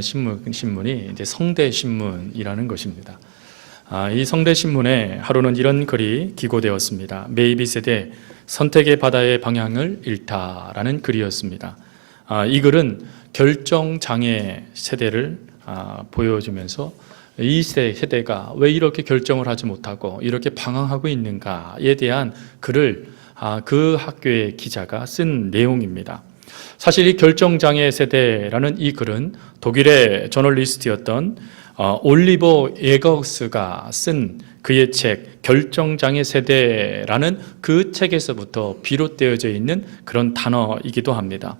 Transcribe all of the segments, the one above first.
되는 신문이 이제 성대신문이라는 것입니다. 이 성대신문에 하루는 이런 글이 기고되었습니다. 메이비 세대 선택의 바다의 방향을 잃다라는 글이었습니다. 이 글은 결정장애 세대를 보여주면서 이 세대가 왜 이렇게 결정을 하지 못하고 이렇게 방황하고 있는가에 대한 글을 그 학교의 기자가 쓴 내용입니다. 사실 이 결정장애 세대라는 이 글은 독일의 저널리스트였던 올리버 예거스가 쓴 그의 책 결정장애 세대라는 그 책에서부터 비롯되어져 있는 그런 단어이기도 합니다.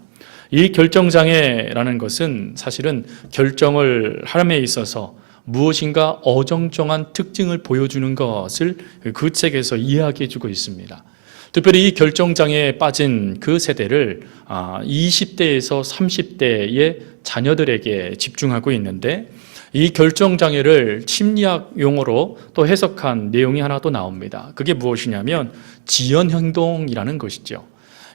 이 결정장애라는 것은 사실은 결정을 함에 있어서 무엇인가 어정쩡한 특징을 보여주는 것을 그 책에서 이야기해 주고 있습니다. 특별히 이 결정장애에 빠진 그 세대를 20대에서 30대의 자녀들에게 집중하고 있는데 이 결정장애를 심리학 용어로 또 해석한 내용이 하나 또 나옵니다. 그게 무엇이냐면 지연행동이라는 것이죠.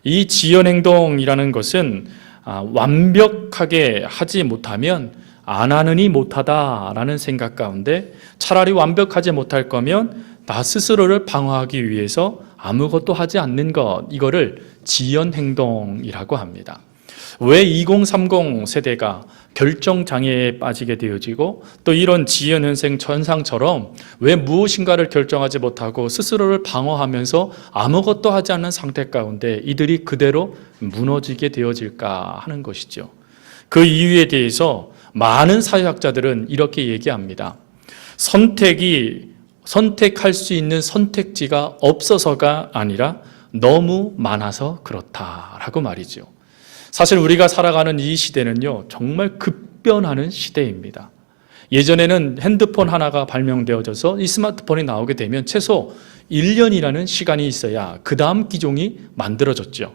이 지연행동이라는 것은 완벽하게 하지 못하면 안 하느니 못하다라는 생각 가운데 차라리 완벽하지 못할 거면 나 스스로를 방어하기 위해서 아무것도 하지 않는 것, 이거를 지연행동이라고 합니다. 왜 2030 세대가 결정장애에 빠지게 되어지고 또 이런 지연현생 현상처럼 왜 무엇인가를 결정하지 못하고 스스로를 방어하면서 아무것도 하지 않는 상태 가운데 이들이 그대로 무너지게 되어질까 하는 것이죠. 그 이유에 대해서 많은 사회학자들은 이렇게 얘기합니다. 선택할 수 있는 선택지가 없어서가 아니라 너무 많아서 그렇다라고 말이죠. 사실 우리가 살아가는 이 시대는요, 정말 급변하는 시대입니다. 예전에는 핸드폰 하나가 발명되어져서 이 스마트폰이 나오게 되면 최소 1년이라는 시간이 있어야 그 다음 기종이 만들어졌죠.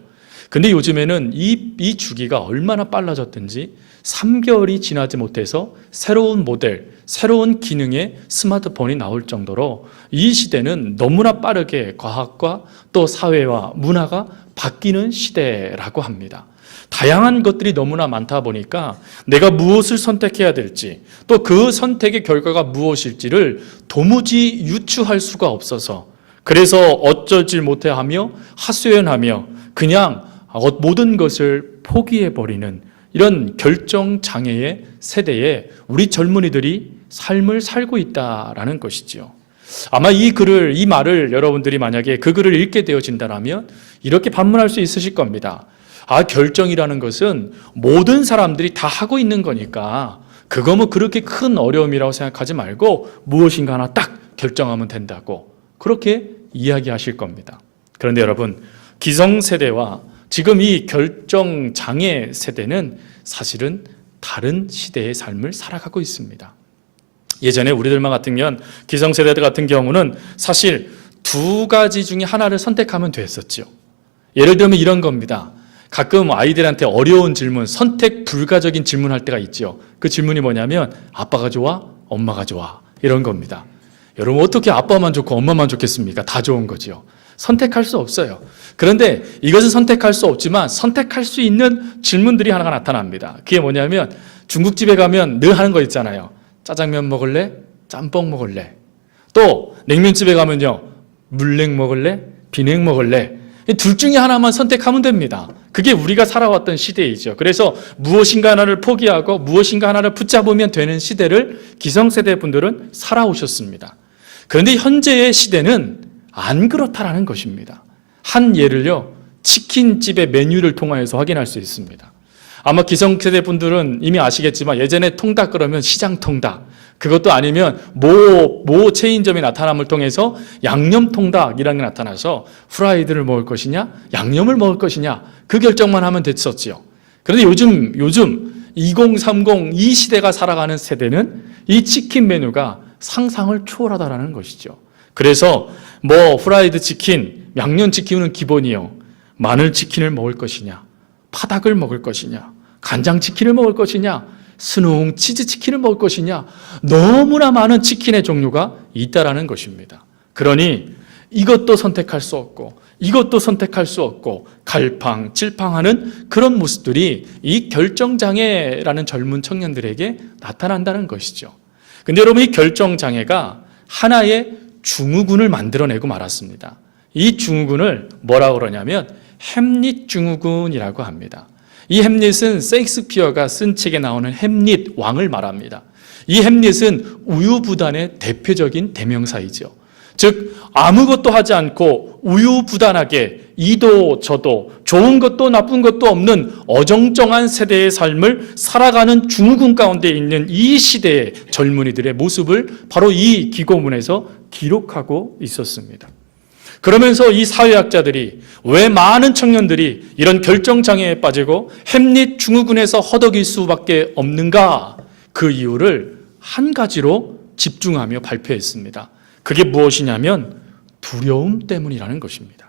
근데 요즘에는 이 주기가 얼마나 빨라졌든지 3개월이 지나지 못해서 새로운 모델, 새로운 기능의 스마트폰이 나올 정도로 이 시대는 너무나 빠르게 과학과 또 사회와 문화가 바뀌는 시대라고 합니다. 다양한 것들이 너무나 많다 보니까 내가 무엇을 선택해야 될지 또 그 선택의 결과가 무엇일지를 도무지 유추할 수가 없어서 그래서 어쩌지 못해하며 하소연하며 그냥 모든 것을 포기해버리는 이런 결정장애의 세대에 우리 젊은이들이 삶을 살고 있다라는 것이죠. 아마 이 말을 여러분들이 만약에 그 글을 읽게 되어진다면 이렇게 반문할 수 있으실 겁니다. 결정이라는 것은 모든 사람들이 다 하고 있는 거니까 그거 뭐 그렇게 큰 어려움이라고 생각하지 말고 무엇인가 하나 딱 결정하면 된다고 그렇게 이야기하실 겁니다. 그런데 여러분, 기성세대와 지금 이 결정장애 세대는 사실은 다른 시대의 삶을 살아가고 있습니다. 예전에 우리들만 같으면 기성세대 같은 경우는 사실 두 가지 중에 하나를 선택하면 됐었죠. 예를 들면 이런 겁니다. 가끔 아이들한테 어려운 질문, 선택 불가적인 질문할 때가 있죠. 그 질문이 뭐냐면 아빠가 좋아? 엄마가 좋아? 이런 겁니다. 여러분 어떻게 아빠만 좋고 엄마만 좋겠습니까? 다 좋은 거죠. 선택할 수 없어요. 그런데 이것은 선택할 수 없지만 선택할 수 있는 질문들이 하나가 나타납니다. 그게 뭐냐면 중국집에 가면 늘 하는 거 있잖아요. 짜장면 먹을래? 짬뽕 먹을래? 또 냉면집에 가면요. 물냉 먹을래? 비냉 먹을래? 둘 중에 하나만 선택하면 됩니다. 그게 우리가 살아왔던 시대이죠. 그래서 무엇인가 하나를 포기하고 무엇인가 하나를 붙잡으면 되는 시대를 기성세대 분들은 살아오셨습니다. 그런데 현재의 시대는 안 그렇다라는 것입니다. 한 예를요, 치킨집의 메뉴를 통하여서 확인할 수 있습니다. 아마 기성세대 분들은 이미 아시겠지만 예전에 통닭 그러면 시장 통닭, 그것도 아니면 모 체인점의 나타남을 통해서 양념 통닭이라는 게 나타나서 후라이드를 먹을 것이냐 양념을 먹을 것이냐 그 결정만 하면 됐었지요. 그런데 요즘 2030 이 시대가 살아가는 세대는 이 치킨 메뉴가 상상을 초월하다라는 것이죠. 그래서 후라이드 치킨, 양념 치킨은 기본이요. 마늘 치킨을 먹을 것이냐, 파닭을 먹을 것이냐, 간장 치킨을 먹을 것이냐, 스낵 치즈 치킨을 먹을 것이냐, 너무나 많은 치킨의 종류가 있다라는 것입니다. 그러니 이것도 선택할 수 없고 이것도 선택할 수 없고 갈팡질팡하는 그런 모습들이 이 결정장애라는 젊은 청년들에게 나타난다는 것이죠. 근데 여러분, 이 결정장애가 하나의 증후군을 만들어내고 말았습니다. 이 증후군을 뭐라고 그러냐면 햄릿 증후군이라고 합니다. 이 햄릿은 셰익스피어가 쓴 책에 나오는 햄릿 왕을 말합니다. 이 햄릿은 우유부단의 대표적인 대명사이죠. 즉 아무것도 하지 않고 우유부단하게 이도 저도 좋은 것도 나쁜 것도 없는 어정쩡한 세대의 삶을 살아가는 증후군 가운데 있는 이 시대의 젊은이들의 모습을 바로 이 기고문에서 기록하고 있었습니다. 그러면서 이 사회학자들이 왜 많은 청년들이 이런 결정장애에 빠지고 햄릿 증후군에서 허덕일 수밖에 없는가, 그 이유를 한 가지로 집중하며 발표했습니다. 그게 무엇이냐면 두려움 때문이라는 것입니다.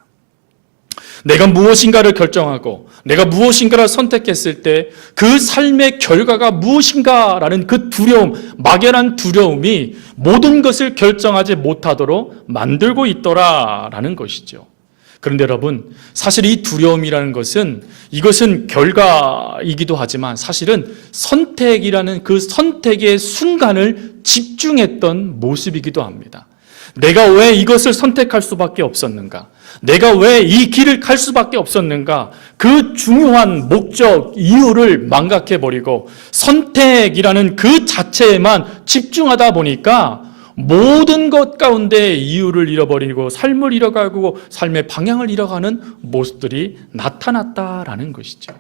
내가 무엇인가를 결정하고 내가 무엇인가를 선택했을 때 그 삶의 결과가 무엇인가라는 그 두려움, 막연한 두려움이 모든 것을 결정하지 못하도록 만들고 있더라라는 것이죠. 그런데 여러분, 사실 이 두려움이라는 것은 이것은 결과이기도 하지만 사실은 선택이라는 그 선택의 순간을 집중했던 모습이기도 합니다. 내가 왜 이것을 선택할 수밖에 없었는가? 내가 왜 이 길을 갈 수밖에 없었는가? 그 중요한 목적, 이유를 망각해버리고 선택이라는 그 자체에만 집중하다 보니까 모든 것 가운데 이유를 잃어버리고 삶을 잃어가고 삶의 방향을 잃어가는 모습들이 나타났다라는 것이죠.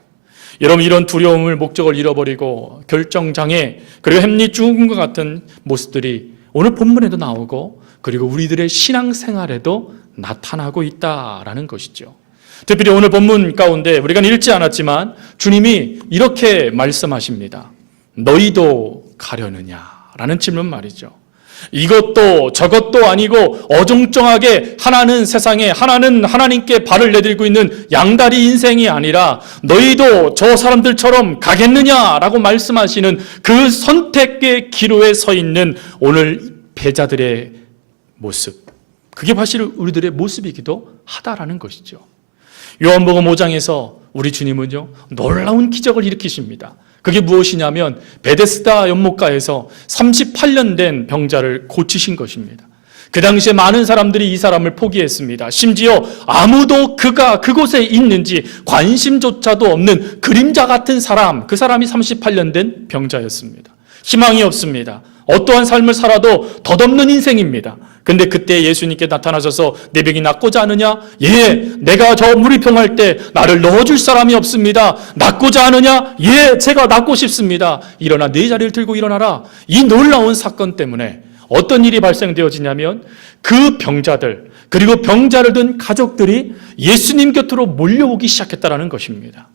여러분, 이런 두려움을, 목적을 잃어버리고 결정장애, 그리고 햄릿 증후군과 같은 모습들이 오늘 본문에도 나오고 그리고 우리들의 신앙생활에도 나타나고 있다라는 것이죠. 특별히 오늘 본문 가운데 우리가 읽지 않았지만 주님이 이렇게 말씀하십니다. 너희도 가려느냐라는 질문 말이죠. 이것도 저것도 아니고 어정쩡하게 하나는 세상에, 하나는 하나님께 발을 내들고 있는 양다리 인생이 아니라 너희도 저 사람들처럼 가겠느냐라고 말씀하시는 그 선택의 기로에 서 있는 오늘 배자들의 모습, 그게 사실 우리들의 모습이기도 하다라는 것이죠. 요한복음 5장에서 우리 주님은요, 놀라운 기적을 일으키십니다. 그게 무엇이냐면 베데스다 연못가에서 38년 된 병자를 고치신 것입니다. 그 당시에 많은 사람들이 이 사람을 포기했습니다. 심지어 아무도 그가 그곳에 있는지 관심조차도 없는 그림자 같은 사람, 그 사람이 38년 된 병자였습니다. 희망이 없습니다. 어떠한 삶을 살아도 덧없는 인생입니다. 근데 그때 예수님께 나타나셔서 내 병이 낫고자 하느냐? 예, 내가 저 무리평할 때 나를 넣어줄 사람이 없습니다. 낫고자 하느냐? 예, 제가 낫고 싶습니다. 일어나 네 자리를 들고 일어나라. 이 놀라운 사건 때문에 어떤 일이 발생되어지냐면 그 병자들, 그리고 병자를 둔 가족들이 예수님 곁으로 몰려오기 시작했다는 것입니다.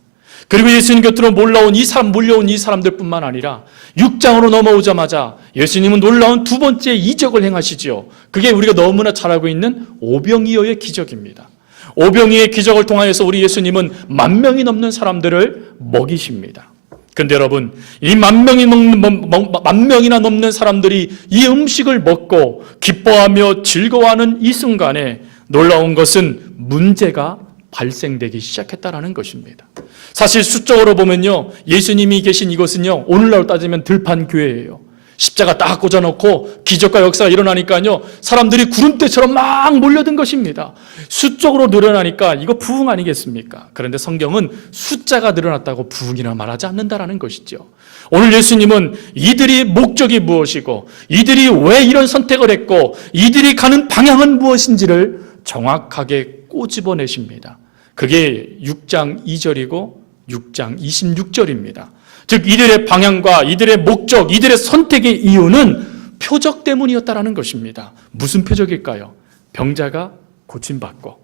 그리고 예수님 곁으로 몰려온 이 사람들 뿐만 아니라 6장으로 넘어오자마자 예수님은 놀라운 두 번째 이적을 행하시지요. 그게 우리가 너무나 잘 알고 있는 오병이어의 기적입니다. 오병이어의 기적을 통하여서 우리 예수님은 10,000명이 넘는 사람들을 먹이십니다. 그런데 여러분, 이 10,000명이나 넘는 사람들이 이 음식을 먹고 기뻐하며 즐거워하는 이 순간에 놀라운 것은 문제가 발생되기 시작했다라는 것입니다. 사실 수적으로 보면요, 예수님이 계신 이곳은요, 오늘날로 따지면 들판교회예요. 십자가 딱 꽂아놓고 기적과 역사가 일어나니까요, 사람들이 구름대처럼 막 몰려든 것입니다. 수적으로 늘어나니까 이거 부흥 아니겠습니까? 그런데 성경은 숫자가 늘어났다고 부흥이라 말하지 않는다라는 것이죠. 오늘 예수님은 이들이 목적이 무엇이고 이들이 왜 이런 선택을 했고 이들이 가는 방향은 무엇인지를 정확하게 꼬집어내십니다. 그게 6장 2절이고 6장 26절입니다. 즉 이들의 방향과 이들의 목적, 이들의 선택의 이유는 표적 때문이었다라는 것입니다. 무슨 표적일까요? 병자가 고침받고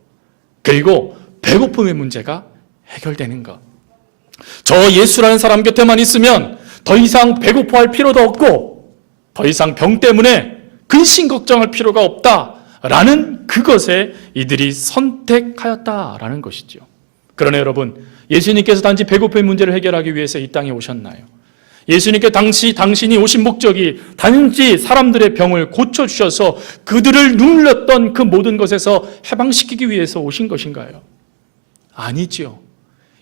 그리고 배고픔의 문제가 해결되는 것. 저 예수라는 사람 곁에만 있으면 더 이상 배고파할 필요도 없고 더 이상 병 때문에 근심 걱정할 필요가 없다라는 그것에 이들이 선택하였다라는 것이죠. 그러나 여러분, 예수님께서 단지 배고픔의 문제를 해결하기 위해서 이 땅에 오셨나요? 예수님께 당신이 오신 목적이 단지 사람들의 병을 고쳐주셔서 그들을 눌렸던 그 모든 것에서 해방시키기 위해서 오신 것인가요? 아니지요.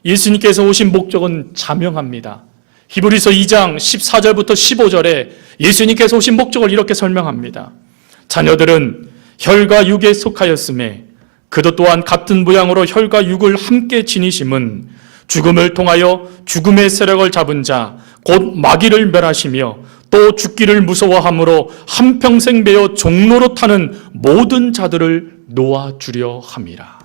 예수님께서 오신 목적은 자명합니다. 히브리서 2장 14절부터 15절에 예수님께서 오신 목적을 이렇게 설명합니다. 자녀들은 혈과 육에 속하였음에 그도 또한 같은 모양으로 혈과 육을 함께 지니심은 죽음을 통하여 죽음의 세력을 잡은 자 곧 마귀를 멸하시며 또 죽기를 무서워함으로 한평생 매어 종로로 타는 모든 자들을 놓아주려 함이라.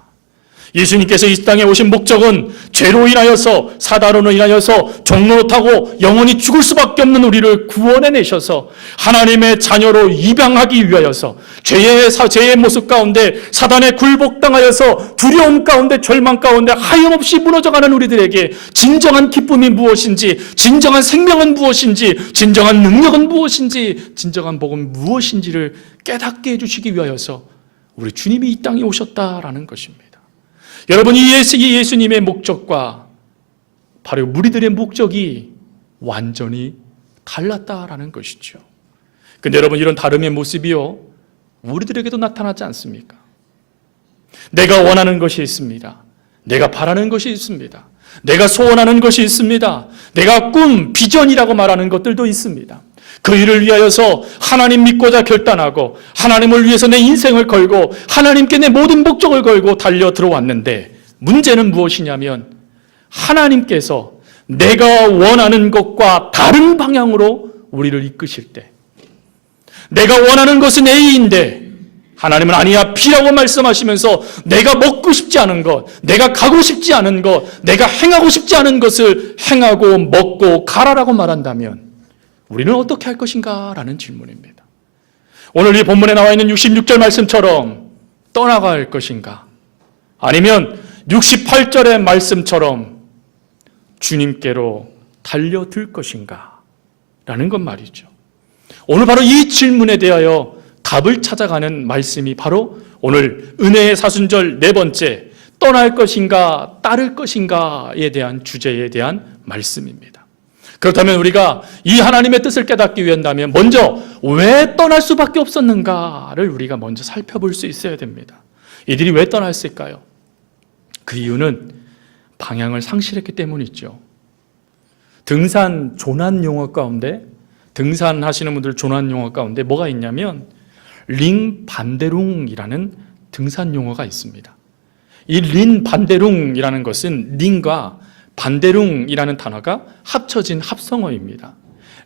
예수님께서 이 땅에 오신 목적은 죄로 인하여서 사단으로 인하여서 종로로 타고 영원히 죽을 수밖에 없는 우리를 구원해내셔서 하나님의 자녀로 입양하기 위하여서 죄의 모습 가운데 사단에 굴복당하여서 두려움 가운데 절망 가운데 하염없이 무너져가는 우리들에게 진정한 기쁨이 무엇인지, 진정한 생명은 무엇인지, 진정한 능력은 무엇인지, 진정한 복은 무엇인지를 깨닫게 해주시기 위하여서 우리 주님이 이 땅에 오셨다라는 것입니다. 여러분, 이 예수님의 목적과 바로 무리들의 목적이 완전히 달랐다라는 것이죠. 근데 여러분, 이런 다름의 모습이요, 우리들에게도 나타나지 않습니까? 내가 원하는 것이 있습니다. 내가 바라는 것이 있습니다. 내가 소원하는 것이 있습니다. 내가 꿈, 비전이라고 말하는 것들도 있습니다. 그 일을 위하여서 하나님 믿고자 결단하고 하나님을 위해서 내 인생을 걸고 하나님께 내 모든 목적을 걸고 달려 들어왔는데 문제는 무엇이냐면 하나님께서 내가 원하는 것과 다른 방향으로 우리를 이끄실 때 내가 원하는 것은 A인데 하나님은 아니야 B라고 말씀하시면서 내가 먹고 싶지 않은 것, 내가 가고 싶지 않은 것, 내가 행하고 싶지 않은 것을 행하고 먹고 가라라고 말한다면 우리는 어떻게 할 것인가? 라는 질문입니다. 오늘 이 본문에 나와 있는 66절 말씀처럼 떠나갈 것인가? 아니면 68절의 말씀처럼 주님께로 달려들 것인가? 라는 것 말이죠. 오늘 바로 이 질문에 대하여 답을 찾아가는 말씀이 바로 오늘 은혜의 사순절 네 번째 떠날 것인가 따를 것인가에 대한 주제에 대한 말씀입니다. 그렇다면 우리가 이 하나님의 뜻을 깨닫기 위한다면 먼저 왜 떠날 수밖에 없었는가를 우리가 먼저 살펴볼 수 있어야 됩니다. 이들이 왜 떠났을까요? 그 이유는 방향을 상실했기 때문이죠. 등산 조난 용어 가운데 등산하시는 분들 조난 용어 가운데 뭐가 있냐면 링 반데룽이라는 등산 용어가 있습니다. 이 린 반데룽이라는 것은 링과 반데룽이라는 단어가 합쳐진 합성어입니다.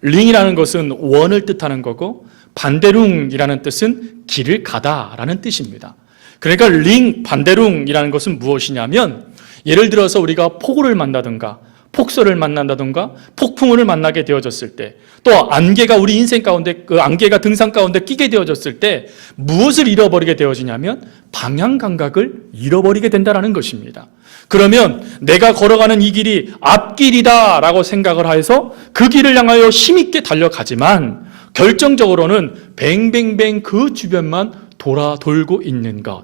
링이라는 것은 원을 뜻하는 거고 반데룽이라는 뜻은 길을 가다라는 뜻입니다. 그러니까 링 반데룽이라는 것은 무엇이냐면 예를 들어서 우리가 폭우를 만나든가 폭설을 만난다든가 폭풍우를 만나게 되어졌을 때 또 안개가 우리 인생 가운데 그 안개가 등산 가운데 끼게 되어졌을 때 무엇을 잃어버리게 되어지냐면 방향 감각을 잃어버리게 된다는 것입니다. 그러면 내가 걸어가는 이 길이 앞길이다라고 생각을 해서 그 길을 향하여 힘있게 달려가지만 결정적으로는 뱅뱅뱅 그 주변만 돌고 있는 것.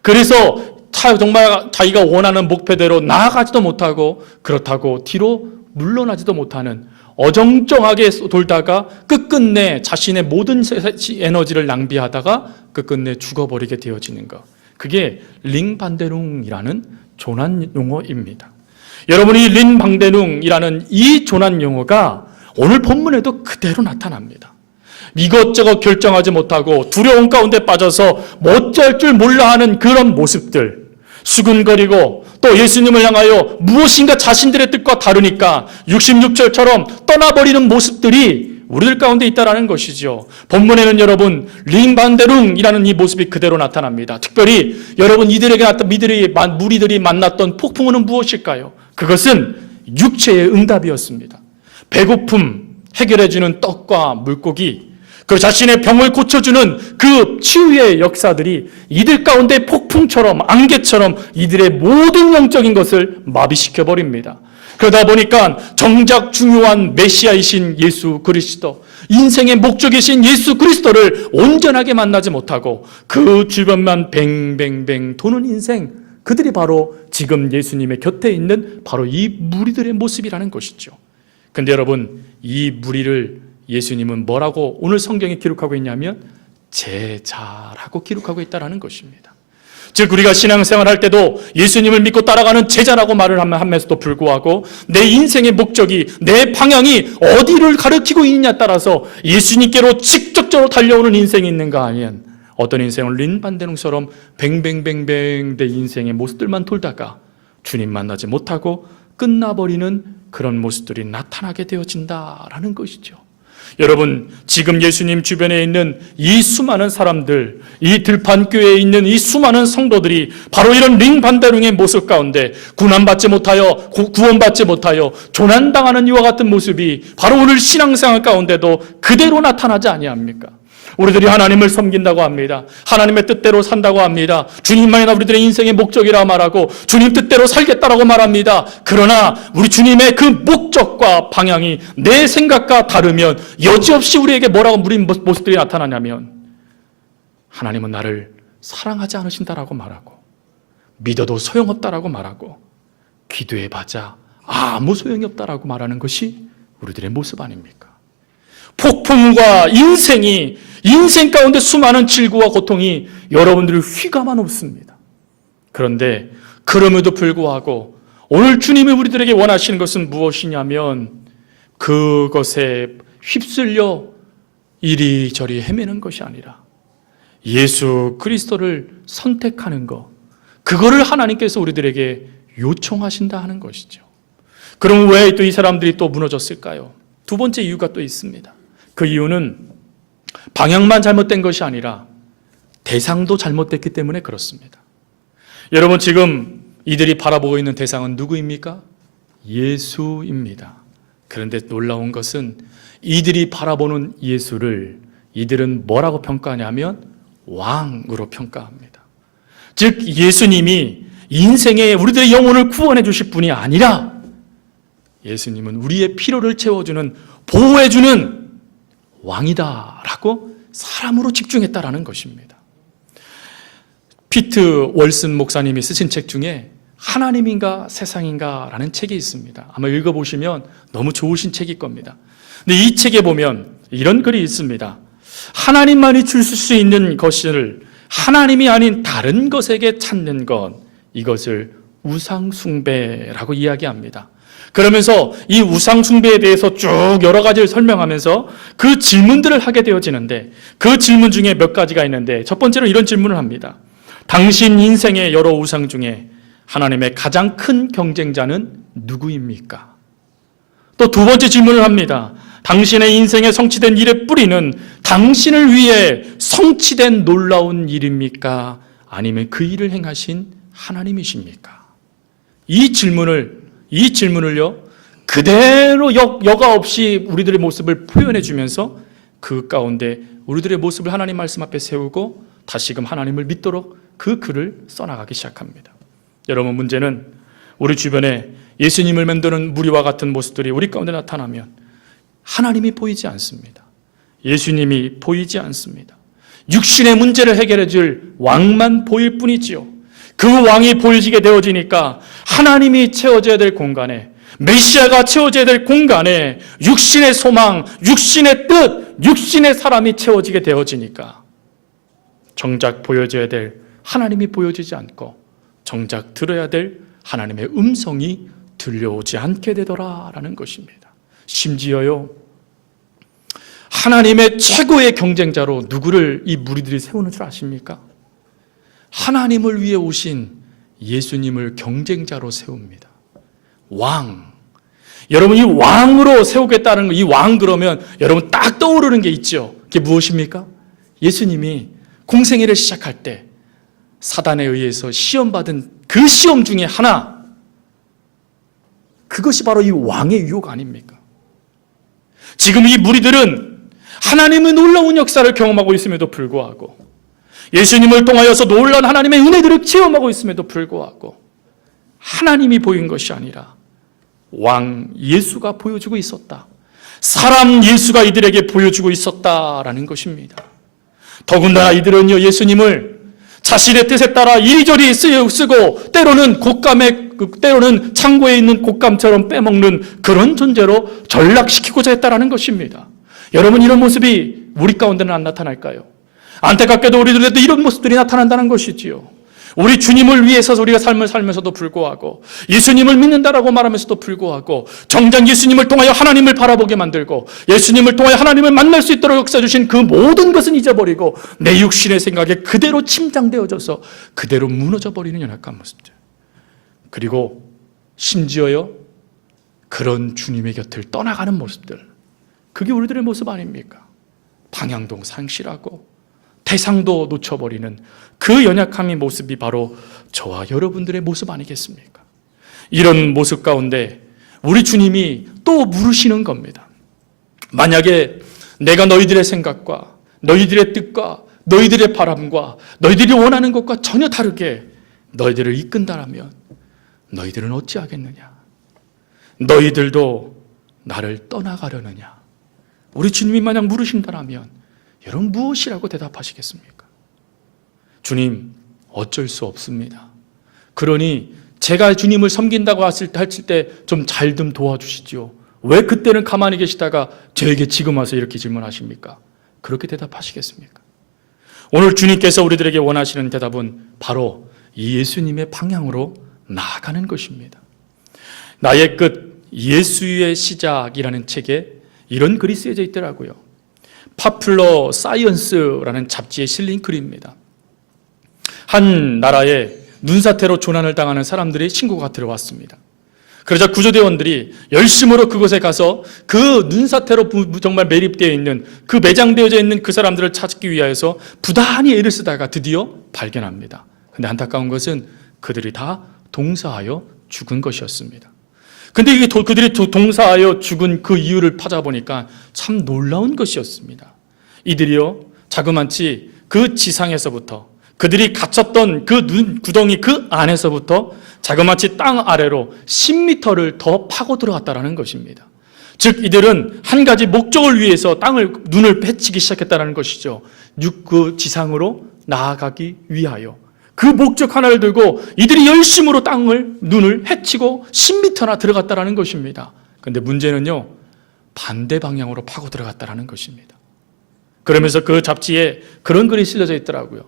그래서 정말 자기가 원하는 목표대로 나아가지도 못하고 그렇다고 뒤로 물러나지도 못하는 어정쩡하게 돌다가 끝끝내 자신의 모든 에너지를 낭비하다가 끝끝내 죽어버리게 되어지는 것. 그게 링반데룽이라는 조난 용어입니다. 여러분이 린방데룽이라는 이 조난 용어가 오늘 본문에도 그대로 나타납니다. 이것저것 결정하지 못하고 두려움 가운데 빠져서 어쩔 줄 몰라 하는 그런 모습들, 수근거리고 또 예수님을 향하여 무엇인가 자신들의 뜻과 다르니까 66절처럼 떠나버리는 모습들이 우리들 가운데 있다는 것이죠. 본문에는 여러분 링반데룽이라는 이 모습이 그대로 나타납니다. 특별히 여러분 이들에게 무리들이 만났던 폭풍우는 무엇일까요? 그것은 육체의 응답이었습니다. 배고픔 해결해주는 떡과 물고기, 그 자신의 병을 고쳐주는 그 치유의 역사들이 이들 가운데 폭풍처럼 안개처럼 이들의 모든 영적인 것을 마비시켜버립니다. 그러다 보니까 정작 중요한 메시아이신 예수 그리스도, 인생의 목적이신 예수 그리스도를 온전하게 만나지 못하고 그 주변만 뱅뱅뱅 도는 인생, 그들이 바로 지금 예수님의 곁에 있는 바로 이 무리들의 모습이라는 것이죠. 근데 여러분, 이 무리를 예수님은 뭐라고 오늘 성경에 기록하고 있냐면 제자라고 기록하고 있다는 것입니다. 즉 우리가 신앙생활 할 때도 예수님을 믿고 따라가는 제자라고 말을 하면서도 불구하고 내 인생의 목적이, 내 방향이 어디를 가리키고 있느냐에 따라서 예수님께로 직접적으로 달려오는 인생이 있는가 하면 어떤 인생은 린반대농처럼 뱅뱅뱅뱅 내 인생의 모습들만 돌다가 주님 만나지 못하고 끝나버리는 그런 모습들이 나타나게 되어진다라는 것이죠. 여러분, 지금 예수님 주변에 있는 이 수많은 사람들, 이 들판교회에 있는 이 수많은 성도들이 바로 이런 링반다룽의 모습 가운데 고난받지 못하여, 구원받지 못하여 조난당하는 이와 같은 모습이 바로 오늘 신앙생활 가운데도 그대로 나타나지 아니합니까? 우리들이 하나님을 섬긴다고 합니다. 하나님의 뜻대로 산다고 합니다. 주님만이 우리들의 인생의 목적이라 말하고 주님 뜻대로 살겠다라고 말합니다. 그러나 우리 주님의 그 목적과 방향이 내 생각과 다르면 여지없이 우리에게 뭐라고 무린 모습들이 나타나냐면 하나님은 나를 사랑하지 않으신다라고 말하고 믿어도 소용없다라고 말하고 기도해봤자 아무 소용이 없다라고 말하는 것이 우리들의 모습 아닙니까? 폭풍과 인생 가운데 수많은 질고와 고통이 여러분들을 휘감아 놓습니다. 그런데 그럼에도 불구하고 오늘 주님이 우리들에게 원하시는 것은 무엇이냐면 그것에 휩쓸려 이리저리 헤매는 것이 아니라 예수 그리스도를 선택하는 것, 그거를 하나님께서 우리들에게 요청하신다 하는 것이죠. 그럼 왜 또 이 사람들이 또 무너졌을까요? 두 번째 이유가 또 있습니다. 그 이유는 방향만 잘못된 것이 아니라 대상도 잘못됐기 때문에 그렇습니다. 여러분, 지금 이들이 바라보고 있는 대상은 누구입니까? 예수입니다. 그런데 놀라운 것은 이들이 바라보는 예수를 이들은 뭐라고 평가하냐면 왕으로 평가합니다. 즉 예수님이 인생에 우리들의 영혼을 구원해 주실 분이 아니라 예수님은 우리의 필요를 채워주는, 보호해주는 왕이다라고 사람으로 집중했다라는 것입니다. 피트 월슨 목사님이 쓰신 책 중에 하나님인가 세상인가 라는 책이 있습니다. 아마 읽어보시면 너무 좋으신 책일 겁니다. 근데 이 책에 보면 이런 글이 있습니다. 하나님만이 줄 수 있는 것을 하나님이 아닌 다른 것에게 찾는 것, 이것을 우상숭배라고 이야기합니다. 그러면서 이 우상숭배에 대해서 쭉 여러 가지를 설명하면서 그 질문들을 하게 되어지는데 그 질문 중에 몇 가지가 있는데 첫 번째로 이런 질문을 합니다. 당신 인생의 여러 우상 중에 하나님의 가장 큰 경쟁자는 누구입니까? 또 두 번째 질문을 합니다. 당신의 인생에 성취된 일의 뿌리는 당신을 위해 성취된 놀라운 일입니까? 아니면 그 일을 행하신 하나님이십니까? 이 질문을요 그대로 여과 없이 우리들의 모습을 표현해 주면서 그 가운데 우리들의 모습을 하나님 말씀 앞에 세우고 다시금 하나님을 믿도록 그 글을 써나가기 시작합니다. 여러분, 문제는 우리 주변에 예수님을 만드는 무리와 같은 모습들이 우리 가운데 나타나면 하나님이 보이지 않습니다. 예수님이 보이지 않습니다. 육신의 문제를 해결해 줄 왕만 보일 뿐이지요. 그 왕이 보이게 되어지니까 하나님이 채워져야 될 공간에, 메시아가 채워져야 될 공간에 육신의 소망, 육신의 뜻, 육신의 사람이 채워지게 되어지니까 정작 보여져야 될 하나님이 보여지지 않고 정작 들어야 될 하나님의 음성이 들려오지 않게 되더라라는 것입니다. 심지어요, 하나님의 최고의 경쟁자로 누구를 이 무리들이 세우는 줄 아십니까? 하나님을 위해 오신 예수님을 경쟁자로 세웁니다. 왕. 여러분, 이 왕으로 세우겠다는 거, 이 왕 그러면 여러분 딱 떠오르는 게 있죠. 그게 무엇입니까? 예수님이 공생애를 시작할 때 사단에 의해서 시험받은 그 시험 중에 하나, 그것이 바로 이 왕의 유혹 아닙니까? 지금 이 무리들은 하나님의 놀라운 역사를 경험하고 있음에도 불구하고 예수님을 통하여서 놀라운 하나님의 은혜들을 체험하고 있음에도 불구하고 하나님이 보인 것이 아니라 왕 예수가 보여주고 있었다. 사람 예수가 이들에게 보여주고 있었다라는 것입니다. 더군다나 이들은요, 예수님을 자신의 뜻에 따라 이리저리 쓰고 때로는 곶감에 때로는 창고에 있는 곶감처럼 빼먹는 그런 존재로 전락시키고자 했다라는 것입니다. 여러분, 이런 모습이 우리 가운데는 안 나타날까요? 안타깝게도 우리들에도 이런 모습들이 나타난다는 것이지요. 우리 주님을 위해서 우리가 삶을 살면서도 불구하고, 예수님을 믿는다라고 말하면서도 불구하고, 정작 예수님을 통하여 하나님을 바라보게 만들고 예수님을 통하여 하나님을 만날 수 있도록 역사 주신 그 모든 것은 잊어버리고 내 육신의 생각에 그대로 침장되어져서 그대로 무너져 버리는 연약한 모습들, 그리고 심지어요 그런 주님의 곁을 떠나가는 모습들, 그게 우리들의 모습 아닙니까? 방향도 상실하고 대상도 놓쳐버리는 그 연약함의 모습이 바로 저와 여러분들의 모습 아니겠습니까? 이런 모습 가운데 우리 주님이 또 물으시는 겁니다. 만약에 내가 너희들의 생각과 너희들의 뜻과 너희들의 바람과 너희들이 원하는 것과 전혀 다르게 너희들을 이끈다라면 너희들은 어찌하겠느냐? 너희들도 나를 떠나가려느냐? 우리 주님이 만약 물으신다라면 여러분 무엇이라고 대답하시겠습니까? 주님, 어쩔 수 없습니다. 그러니 제가 주님을 섬긴다고 하실 때 좀 잘 좀 도와주시죠. 왜 그때는 가만히 계시다가 저에게 지금 와서 이렇게 질문하십니까? 그렇게 대답하시겠습니까? 오늘 주님께서 우리들에게 원하시는 대답은 바로 이 예수님의 방향으로 나아가는 것입니다. 나의 끝, 예수의 시작이라는 책에 이런 글이 쓰여져 있더라고요. 파퓰러 사이언스라는 잡지에 실린 글입니다. 한 나라에 눈사태로 조난을 당하는 사람들의 신고가 들어왔습니다. 그러자 구조대원들이 열심으로 그곳에 가서 그 눈사태로 정말 매립되어 있는, 그 매장되어져 있는 그 사람들을 찾기 위하여서 부단히 애를 쓰다가 드디어 발견합니다. 그런데 안타까운 것은 그들이 다 동사하여 죽은 것이었습니다. 근데 이게 그들이 동사하여 죽은 그 이유를 찾아보니까 참 놀라운 것이었습니다. 이들이요, 자그마치 그 지상에서부터, 그들이 갇혔던 그 눈 구덩이 그 안에서부터 자그마치 땅 아래로 10m를 더 파고 들어갔다는 것입니다. 즉 이들은 한 가지 목적을 위해서 눈을 헤치기 시작했다는 것이죠. 그 지상으로 나아가기 위하여 그 목적 하나를 들고 이들이 열심으로 눈을 헤치고 10m나 들어갔다는 것입니다. 그런데 문제는요, 반대 방향으로 파고 들어갔다는 것입니다. 그러면서 그 잡지에 그런 글이 실려져 있더라고요.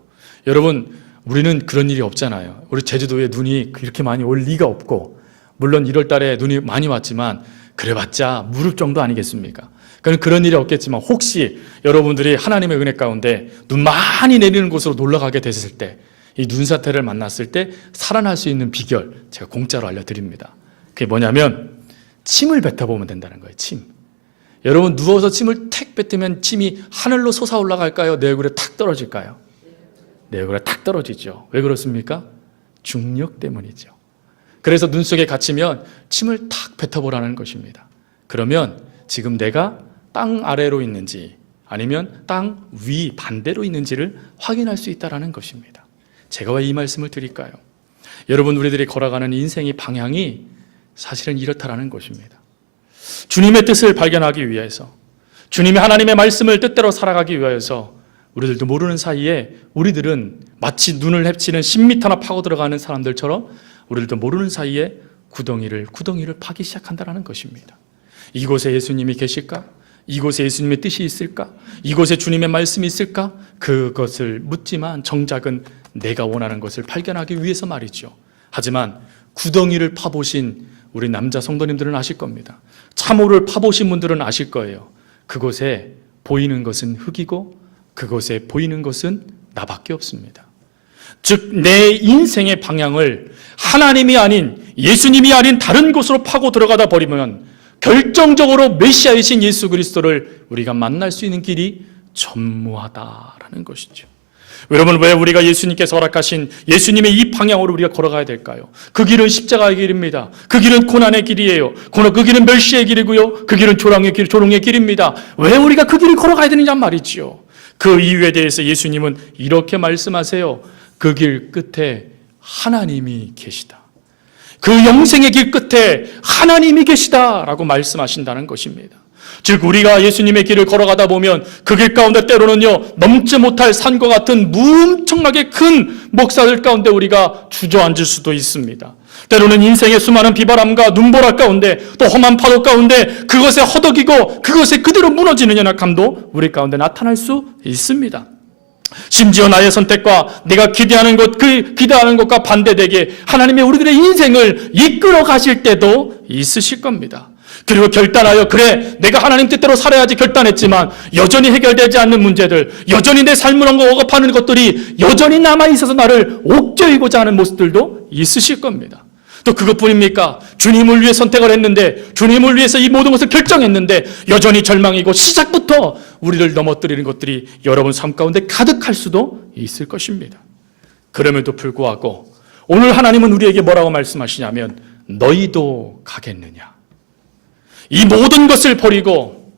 여러분, 우리는 그런 일이 없잖아요. 우리 제주도에 눈이 이렇게 많이 올 리가 없고, 물론 1월 달에 눈이 많이 왔지만 그래봤자 무릎 정도 아니겠습니까? 그런 일이 없겠지만 혹시 여러분들이 하나님의 은혜 가운데 눈 많이 내리는 곳으로 놀러 가게 됐을 때, 이 눈사태를 만났을 때 살아날 수 있는 비결 제가 공짜로 알려드립니다. 그게 뭐냐면 침을 뱉어보면 된다는 거예요. 침. 여러분, 누워서 침을 탁 뱉으면 침이 하늘로 솟아 올라갈까요? 내 얼굴에 탁 떨어질까요? 내 얼굴에 탁 떨어지죠. 왜 그렇습니까? 중력 때문이죠. 그래서 눈 속에 갇히면 침을 탁 뱉어보라는 것입니다. 그러면 지금 내가 땅 아래로 있는지 아니면 땅 위 반대로 있는지를 확인할 수 있다는 것입니다. 제가 왜 이 말씀을 드릴까요? 여러분, 우리들이 걸어가는 인생의 방향이 사실은 이렇다라는 것입니다. 주님의 뜻을 발견하기 위해서, 주님의 하나님의 말씀을 뜻대로 살아가기 위해서 우리들도 모르는 사이에 우리들은 마치 눈을 헤치는 10m나 파고 들어가는 사람들처럼 우리들도 모르는 사이에 구덩이를 파기 시작한다는 것입니다. 이곳에 예수님이 계실까? 이곳에 예수님의 뜻이 있을까? 이곳에 주님의 말씀이 있을까? 그것을 묻지만 정작은 내가 원하는 것을 발견하기 위해서 말이죠. 하지만 구덩이를 파보신 우리 남자 성도님들은 아실 겁니다. 참호를 파보신 분들은 아실 거예요. 그곳에 보이는 것은 흙이고 그곳에 보이는 것은 나밖에 없습니다. 즉 내 인생의 방향을 하나님이 아닌, 예수님이 아닌 다른 곳으로 파고 들어가다 버리면 결정적으로 메시아이신 예수 그리스도를 우리가 만날 수 있는 길이 전무하다라는 것이죠. 여러분, 왜 우리가 예수님께서 허락하신 예수님의 이 방향으로 우리가 걸어가야 될까요? 그 길은 십자가의 길입니다. 그 길은 고난의 길이에요. 그 길은 멸시의 길이고요. 그 길은 조롱의 길입니다. 왜 우리가 그 길을 걸어가야 되느냐 말이죠. 그 이유에 대해서 예수님은 이렇게 말씀하세요. 그 길 끝에 하나님이 계시다. 그 영생의 길 끝에 하나님이 계시다라고 말씀하신다는 것입니다. 즉 우리가 예수님의 길을 걸어가다 보면 그 길 가운데 때로는요, 넘지 못할 산과 같은 무엄청나게 큰 목사들 가운데 우리가 주저앉을 수도 있습니다. 때로는 인생의 수많은 비바람과 눈보라 가운데 또 험한 파도 가운데 그것에 허덕이고 그것에 그대로 무너지는 연약함도 우리 가운데 나타날 수 있습니다. 심지어 나의 선택과 내가 기대하는 것, 그 기대하는 것과 반대되게 하나님의 우리들의 인생을 이끌어 가실 때도 있으실 겁니다. 그리고 결단하여 그래 내가 하나님 뜻대로 살아야지 결단했지만 여전히 해결되지 않는 문제들, 여전히 내 삶을 억압하는 것들이 여전히 남아있어서 나를 옥죄이고자 하는 모습들도 있으실 겁니다. 또 그것뿐입니까? 주님을 위해 선택을 했는데, 주님을 위해서 이 모든 것을 결정했는데 여전히 절망이고 시작부터 우리를 넘어뜨리는 것들이 여러분 삶 가운데 가득할 수도 있을 것입니다. 그럼에도 불구하고 오늘 하나님은 우리에게 뭐라고 말씀하시냐면 너희도 가겠느냐? 이 모든 것을 버리고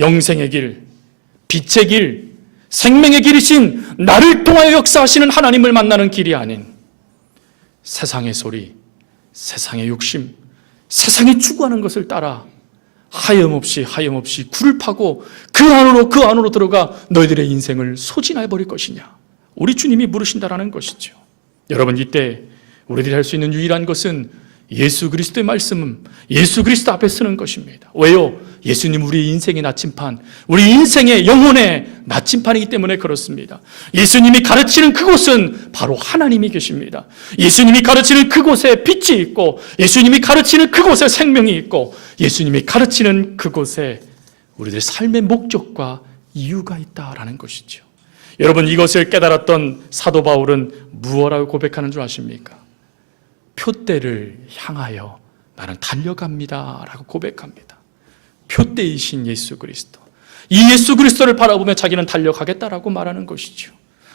영생의 길, 빛의 길, 생명의 길이신 나를 통하여 역사하시는 하나님을 만나는 길이 아닌 세상의 소리, 세상의 욕심, 세상이 추구하는 것을 따라 하염없이 굴을 파고 그 안으로 들어가 너희들의 인생을 소진해 버릴 것이냐? 우리 주님이 물으신다라는 것이죠. 여러분, 이때 우리들이 할 수 있는 유일한 것은 예수 그리스도의 말씀은 예수 그리스도 앞에 쓰는 것입니다. 왜요? 예수님 우리 인생의 나침판, 우리 인생의 영혼의 나침판이기 때문에 그렇습니다. 예수님이 가르치는 그곳은 바로 하나님이 계십니다. 예수님이 가르치는 그곳에 빛이 있고, 예수님이 가르치는 그곳에 생명이 있고, 예수님이 가르치는 그곳에 우리들의 삶의 목적과 이유가 있다라는 것이죠. 여러분, 이것을 깨달았던 사도 바울은 무엇라고 고백하는 줄 아십니까? 표대를 향하여 나는 달려갑니다 라고 고백합니다. 표대이신 예수 그리스도, 이 예수 그리스도를 바라보며 자기는 달려가겠다라고 말하는 것이죠.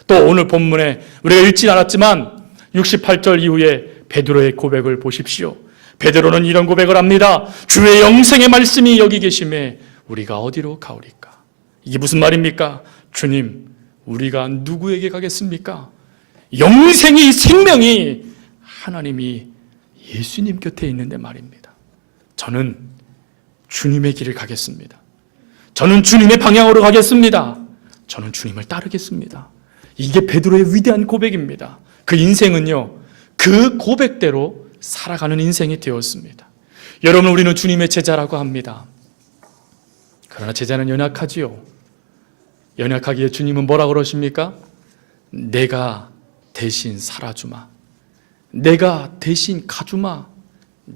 또 오늘 본문에 우리가 읽진 않았지만 68절 이후에 베드로의 고백을 보십시오. 베드로는 이런 고백을 합니다. 주의 영생의 말씀이 여기 계심에 우리가 어디로 가오리까? 이게 무슨 말입니까? 주님, 우리가 누구에게 가겠습니까? 영생이, 생명이 하나님이 예수님 곁에 있는데 말입니다. 저는 주님의 길을 가겠습니다. 저는 주님의 방향으로 가겠습니다. 저는 주님을 따르겠습니다. 이게 베드로의 위대한 고백입니다. 그 인생은요, 그 고백대로 살아가는 인생이 되었습니다. 여러분, 우리는 주님의 제자라고 합니다. 그러나 제자는 연약하지요. 연약하기에 주님은 뭐라고 그러십니까? 내가 대신 살아주마. 내가 대신 가주마.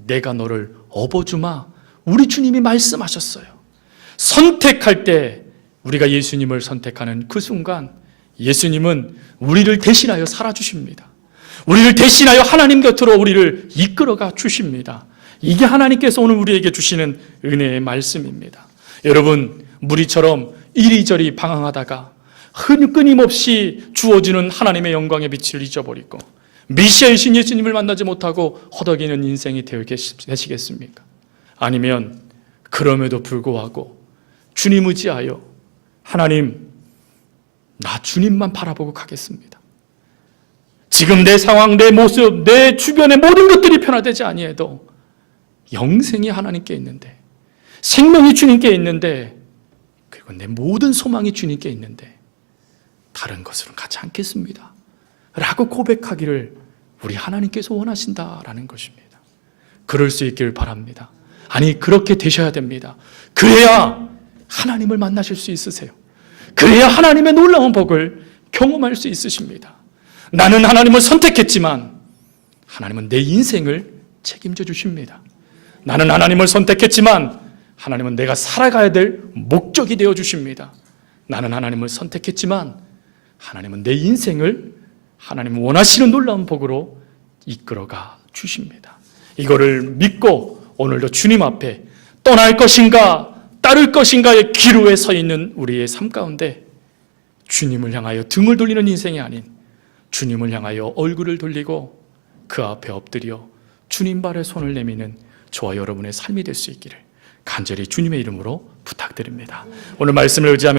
내가 너를 업어주마. 우리 주님이 말씀하셨어요. 선택할 때 우리가 예수님을 선택하는 그 순간 예수님은 우리를 대신하여 살아주십니다. 우리를 대신하여 하나님 곁으로 우리를 이끌어가 주십니다. 이게 하나님께서 오늘 우리에게 주시는 은혜의 말씀입니다. 여러분, 무리처럼 이리저리 방황하다가 끊임없이 주어지는 하나님의 영광의 빛을 잊어버리고 메시아이신 예수님을 만나지 못하고 허덕이는 인생이 되시겠습니까? 아니면 그럼에도 불구하고 주님 의지하여 하나님, 나 주님만 바라보고 가겠습니다. 지금 내 상황, 내 모습, 내 주변의 모든 것들이 변화되지 아니해도 영생이 하나님께 있는데, 생명이 주님께 있는데, 그리고 내 모든 소망이 주님께 있는데 다른 것으로는 가지 않겠습니다 라고 고백하기를 우리 하나님께서 원하신다라는 것입니다. 그럴 수 있길 바랍니다. 아니, 그렇게 되셔야 됩니다. 그래야 하나님을 만나실 수 있으세요. 그래야 하나님의 놀라운 복을 경험할 수 있으십니다. 나는 하나님을 선택했지만 하나님은 내 인생을 책임져 주십니다. 나는 하나님을 선택했지만 하나님은 내가 살아가야 될 목적이 되어 주십니다. 나는 하나님을 선택했지만 하나님은 내 인생을 하나님 원하시는 놀라운 복으로 이끌어가 주십니다. 이거를 믿고 오늘도 주님 앞에 떠날 것인가 따를 것인가의 기로에 서 있는 우리의 삶 가운데 주님을 향하여 등을 돌리는 인생이 아닌 주님을 향하여 얼굴을 돌리고 그 앞에 엎드려 주님 발에 손을 내미는 저와 여러분의 삶이 될 수 있기를 간절히 주님의 이름으로 부탁드립니다. 오늘 말씀을 의지하며